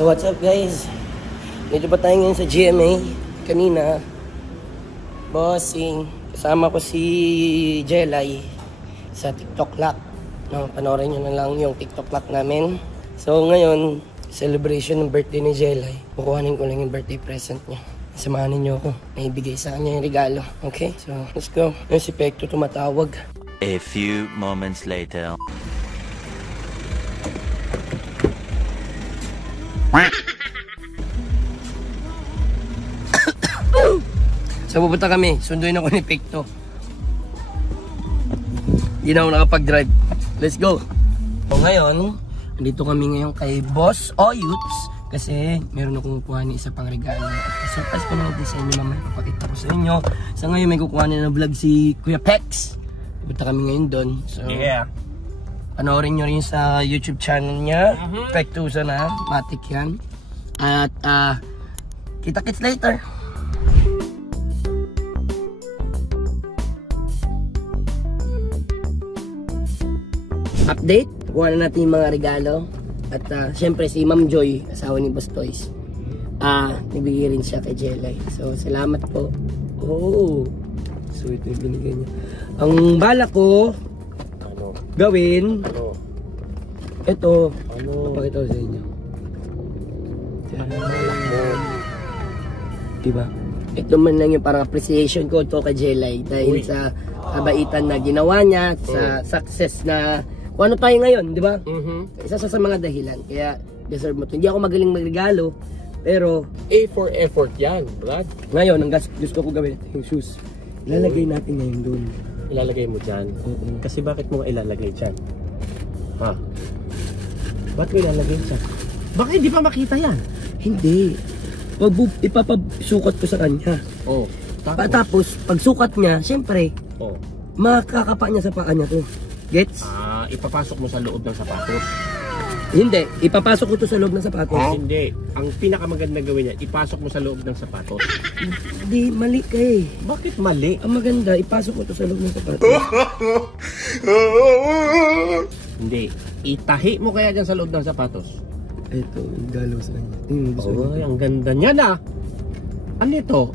So what's up guys? Dito pa tayo ngayon sa GMA. Kanina, bossing, kasama ko si Jelay sa TikTok Lock. No, panoorin nyo na lang yung TikTok Lock namin. So ngayon, celebration ng birthday ni Jelay. Kukuhanin ko lang yung birthday present niya. Samahan niyo ako. May ibigay sa kanya yung regalo. Okay? So, let's go. Yung si Pekto tumatawag. A few moments later. So pupunta kami, sunduin ako ni Pekto. Hindi na ako nakapag-drive. Let's go! So ngayon, nandito kami ngayon kay Boss Oyuts kasi meron akong kukuha ni isa pang regalo. Surprise pa naman sa inyo mamaya, papakita ko sa inyo. So ngayon may kukuha na vlog si Kuya Pex. Pupunta kami ngayon doon. So, yeah. Panoorin nyo rin sa YouTube channel niya. Pektusa na, matik yan. At kita-kits later. Update, kuha na natin yung mga regalo. At syempre si Ma'am Joy, asawa ni Boss Toys, nabigay rin siya kay Jelay. So salamat po. Oh, so ito yung binigay niya. Ang bala ko gawin ito, papakita ko sa inyo. Diba? Ito man lang yung parang appreciation ko to kay Jelay dahil sa kabaitan na ginawa niya, sa success na kung ano tayo ngayon, di ba? Isa sa mga dahilan. Kaya deserve mo to. Hindi ako magaling magregalo, pero A for effort yan, Brad. ngayon, ang gusto ko gawin, yung shoes, ilalagay natin ngayon doon. Ilalagay mo dyan? Kasi bakit mo ilalagay dyan? Ha? Ba't mo ilalagay dyan? Bakit hindi pa makita yan? Hindi. Ipapasukat ko sa kanya. Tapos, pag sukat niya, syempre, makakapa niya sa paa niya to. Gets? Ipapasok mo sa loob ng sapatos. Hindi, ipapasok ko to sa loob ng sapatos. Hindi. Ang pinakamaganda gawin niya, ipasok mo sa loob ng sapatos. Hindi, mali ka eh. Bakit mali? Ang maganda, ipasok ko to sa loob ng sapatos. Hindi. Itahi mo kaya dyan sa loob ng sapatos. Ito, igalo sa kanya. Ay, ang ganda niya na. Ano ito?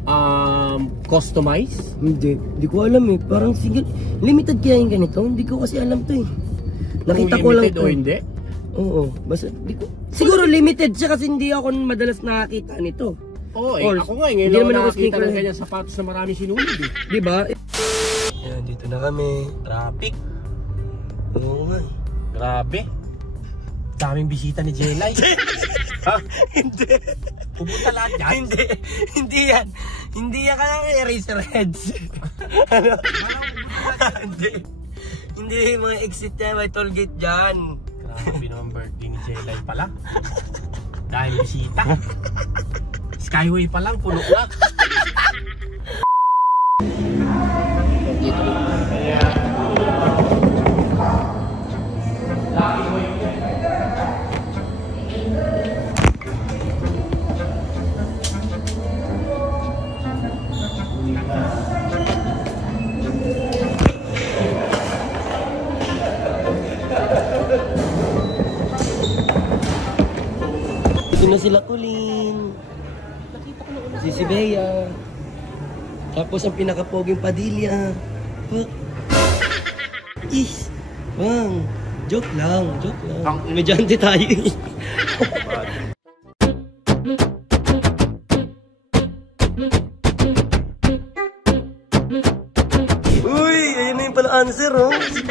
Customize? Hindi ko alam eh. Parang sige, limited kaya yung ganito. Hindi ko kasi alam to eh. Nakita ko lang limited o hindi? Oo, basta di ko. Siguro limited siya kasi hindi ako madalas nakakita nito. Oo, ako nga ngayon lang nakakita ng ganyan sapatos na marami sinunod eh. Di ba? Ayan, dito na kami. Traffic. Oo nga. Grabe. Daming bisita ni Jelay. Ha? Hindi. Pupunta lahat yan? Hindi yan. Hindi yan ka lang Eraserheads. Ano? Hindi, mga exit yan, may toll gate dyan. Grabe naman birthday ni Jelay pala. Dahil bisita. Skyway pa lang, puno na. Ito na sila Kulin. Si Bea. Tapos ang pinakapoging Padilla. Is, bang, joke lang. Medyante tayo eh. Uy, ayun na yung pala answer oh. Si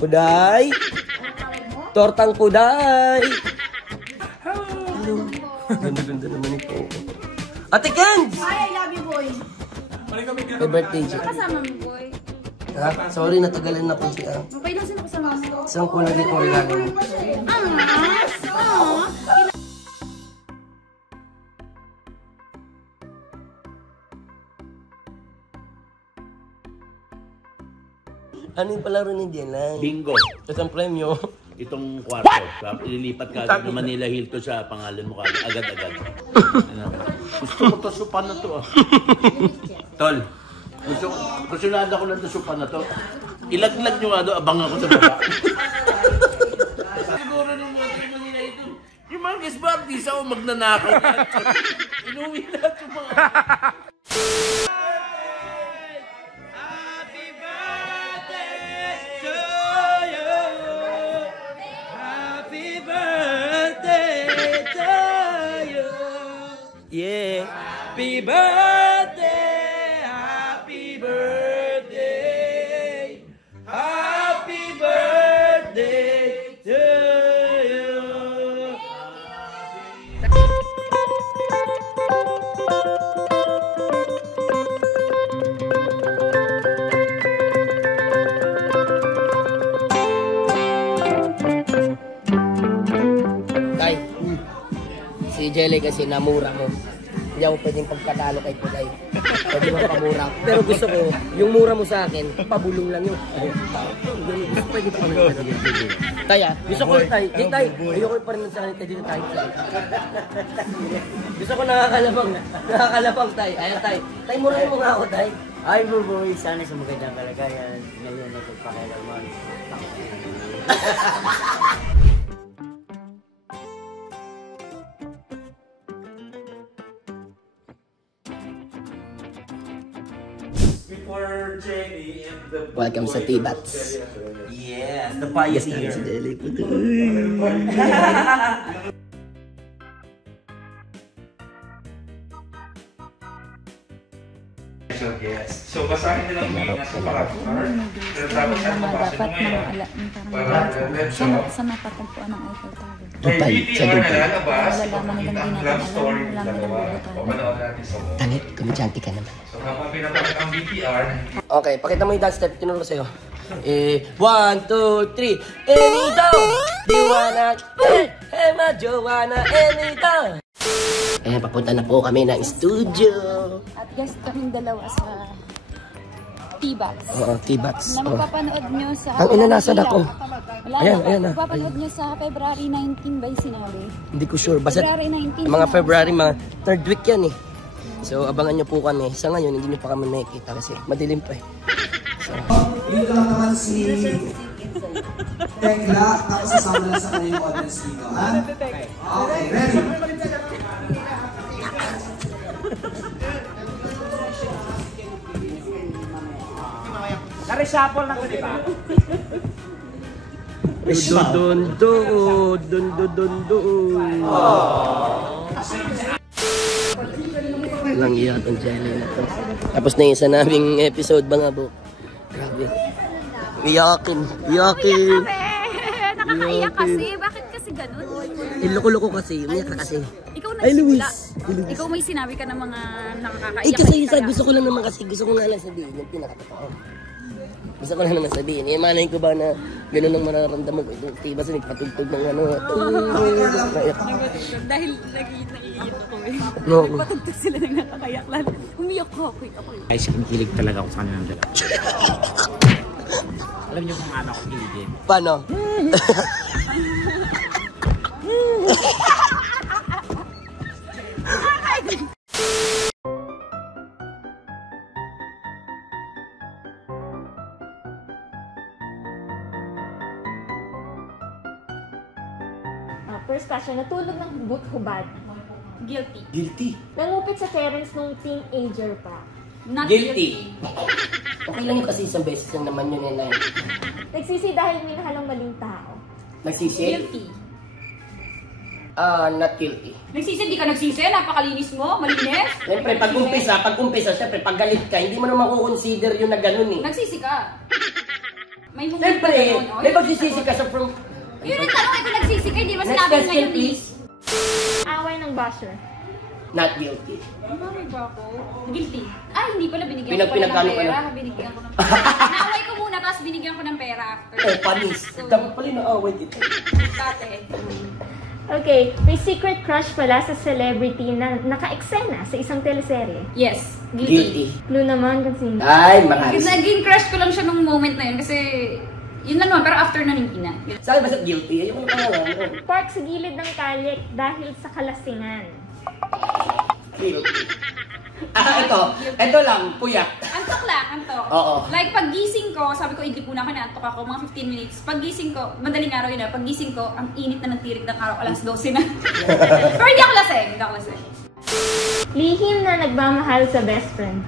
Puday. Tortang Puday. Hello. Ganda-ganda naman ito. Ate Kenz! Hi, I love you, boy. Happy birthday, Jay. Kasama mo, boy. Ha? Sorry, natagalan na ko siya. Mabay lang sino kasama mo. Saan ko lagi kong regalo? Ano yung palaro ni Jelay? Bingo. Isang premyo. Itong kwarto. Ililipat ka agad ng Manila Hilton sa pangalan mo agad-agad. Gusto ko to supan na to. Tol, gusto na ako lang to supan na to. Ilaglag nyo nga doon, abang ako sa baba. Siguro nung Marquez Marquez ako magnanakaw. Inuwi na ito mga. Happy birthday to you. Happy birthday to you. Yeah. Happy birthday. Happy birthday. Happy birthday to you. Tay, si Jelly kasi namura mo. Hindi ako pwedeng pagkatalo kay Pulay. Pwede mo pamura. Pero gusto ko, yung mura mo sa akin, pabulong lang yun. Pwede pa kami naman. Tay, gusto ko, Tay. Di, Tay. Ayoko pa rin sa akin. Tay, dito, Tay. Gusto ko nakakalabang. Nakakalabang, Tay. Ayan, Tay. Tay, mura mo nga ako, Tay. Ay, Buboy, sana sa magandang kalagayan. Ngayon na pagpakilaman. Before Jenny and the Welcome sa T-Bats. Yes, the Yes, Tay, pioneer. si Jelly. So, basahin nilang mga nasa paragraph. Pero tapos ang mabasa mo ngayon. Sa napatagpuan ng Eiffel Tower. Kay Dupay, sa BTR Dupay. na lalabas, Malalaman makikita nilang ang di love natin story alam, ng alam dalawa. nilang Papanood natin sa mga. Tanit, kumidyante ka naman. So, kapag pinapakit ang BTR, Okay, pakita mo yung dance step. Tinuro ko sa'yo. 1, 2, 3. Anytime! Di wanna hey, my Joanna, anytime! Ayan, papunta na po kami ng studio. At guest kaming dalawa sa T-Bats. Oo, T-Bats. Na mapapanood nyo sa... Ang inanasan ako. Wala Ayan, na. ayan na. Mapapanood nyo sa February 19 by sinabi. Hindi ko sure. Basta February 19. mga February, mga third week yan eh. So, abangan nyo po kami. Sa ngayon, hindi nyo pa kami nakikita kasi madilim pa eh. Dito lang naman si Tekla, tapos sasama lang sa kanyang audience dito, ha? Okay, ready? Nare-shuffle na ko, di ba? Lang iyak ang jelly na to. Tapos na yung isa naming episode mga bo. Grabe. Iyakin. Nakakaiyak kasi. Bakit kasi ganun? Iloko-loko kasi. Umiyak ka kasi. Ikaw Ay, Luis. nagsimula. Ikaw may sinabi ka ng mga nakakaiyak. Eh kasi isa gusto ko lang naman kasi gusto ko nga lang sabihin yung pinakatotoo. Gusto ko lang naman sabihin. Eh, malay ko ba na gano'n ang mararamdaman ko. Itong tiba sa nagpatugtog ng ano. Dahil nag-iiyak ako eh. No. Nagpatugtog sila ng nakakaiyak lang. Umiyak ko ako. Ay, kilig talaga ako sa kanilang dalawa. Alam niyo kung ano ako kiligin. Paano? First question, natulog ng but-hubad. Guilty. Guilty. Nangupit sa parents nung teenager pa. Not Guilty. Okay lang yun kasi isang beses lang naman yun eh. Nagsisi dahil minahal ang maling tao. Nagsisi? Guilty. Not guilty. Nagsisi, di ka nagsisi. Napakalinis mo. Malinis. Siyempre, pag-umpisa, siyempre, pag galit ka, hindi mo naman makukonsider yung na ganun eh. Nagsisi ka. May moment Siyempre, ka ganun, oh. may pagsisisi ka sa from... Yun ang tanong, kung nagsisi ka, hindi mo Next sinabi question, ngayon please. Away ng basher. Not guilty. Umamay ba ako? Guilty. Ay, hindi pala. Binigyan ko pala Pinagkano ng ka pera. lang. Binigyan ko ng pera. Naaway ko muna, tapos binigyan ko ng pera after. Oh, panis. Dapat pala na-away dito. Dati. Okay, may secret crush pala sa celebrity na naka-eksena sa isang teleserye. Yes, Guilty. Clue naman kung sino. Ay, marami. Naging crush ko lang siya nung moment na yun kasi yun lang naman, pero after na hindi na. Sa akin basta guilty. Ayoko na pangalan. Park sa gilid ng kalye dahil sa kalasingan. Guilty. Ito lang, puyak. Ang antok lang, antok. Oo. Like, pag gising ko, sabi ko, idlip muna ako, naantok ako, mga 15 minutes. Pag gising ko, madaling araw yun pag gising ko, ang init na ng tirik ng araw, alas 12 na. Pero hindi ako lasing, Lihim na nagmamahal sa best friend.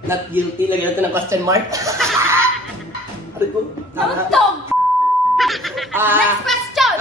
Not guilty. Lagyan natin ng question mark. Ano po? Don't talk! Next question!